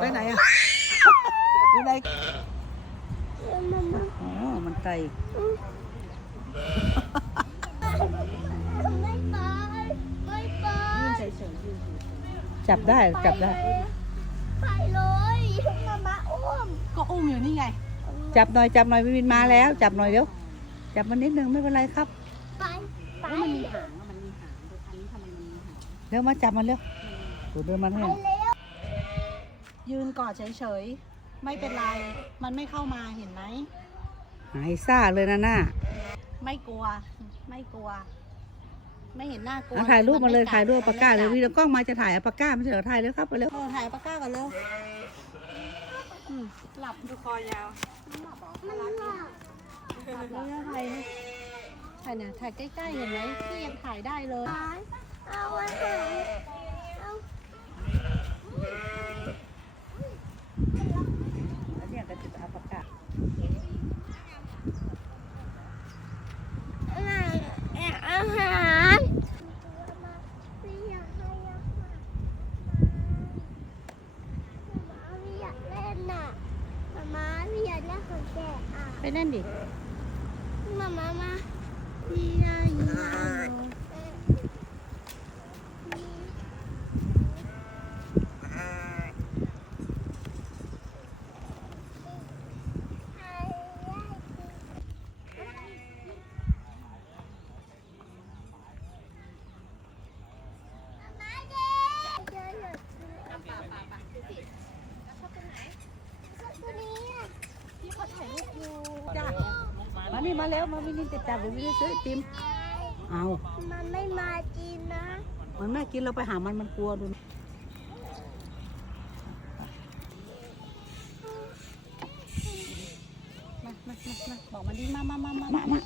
ไปไหนอ่ะไปไหนอ๋มันไก่จับได้ จับได้ ไปเลย มามาอุ้มก็อุ้มอยู่นี่ไง จับหน่อย จับหน่อยวิวินมาแล้ว จับหน่อยเดี๋ยวจับมันนิดนึงไม่เป็นไรครับ ไป ไป มันมีหางมันมีหางตัวนี้ทำไมมันมีหาง เร็วมาจับมันเร็วดูเดินมันให้ยืนกอดเฉยๆ ไม่เป็นไร มันไม่เข้ามาเห็นไหมหายซ่าเลยนะหน้าไม่กลัว ไม่กลัว ไม่เห็นหน้ากลัว ถ่ายรูปมาเลย ถ่ายรูปปากกาเลยวีดีโอกล้องมาจะถ่ายอปากกาไม่ใช่เหรอถ่ายเลยครับไปเลยถ่ายปากกากันเลยหลับดูคอยาวหลับเลยถ่ายถ่ายเนี่ยถ่ายใกล้ๆ เห็นไหมพี่ยังถ่ายได้เลย เอาไว้ไปนั่นดิมามามาจ้ามานี่มาแล้วมามินินติดตามมินินซื้อไอติมเอามันไม่มากินนะมันไม่กินเราไปหามันมันกลัวดู มามามามามามา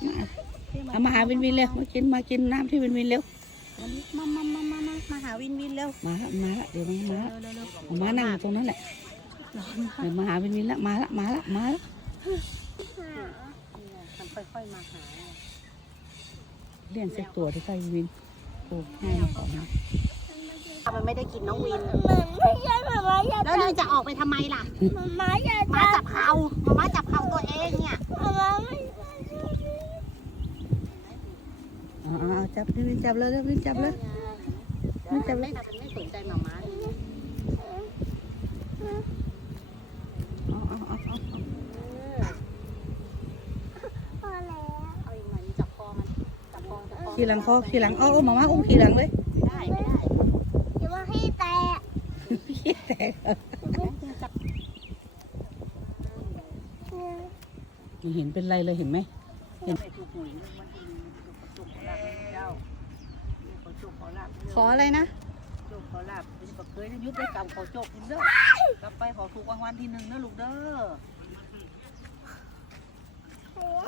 เอามาหาวินวินเร็วมากินมากินน้ำที่วินวินเร็วมามามามามามาหาวินวินเร็วมามาเดี๋ยวมามามานัางตรงนั้นแหละเดี๋ยวมาหาวินวินละมาละมาละมาละเลี้ยนเสร็จตัวที่ใจวินโอ้ยนะมันไม่ได้กินน้องวินแล้วนางจะออกไปทำไมล่ะ มาจับเขามาจับเขาตัวเองเนี่ย อ๋อจับเลยจับเลยจับเลยไม่จับเลยไม่สนใจหมาขี่หลังพ่อขี่หลังอ้อมามาอุ้มขี่หลังเลย ได้ไม่ได้ขี่ว่าพี่แตกพี่แตกยังเห็นเป็นไรเลยเห็นไหมเห็นขออะไรนะขอหลับเป็นเคยยุบได้กำขอจบเด้อกลับไปขอถูกวันวันที่หนึ่งนะลูกเด้อ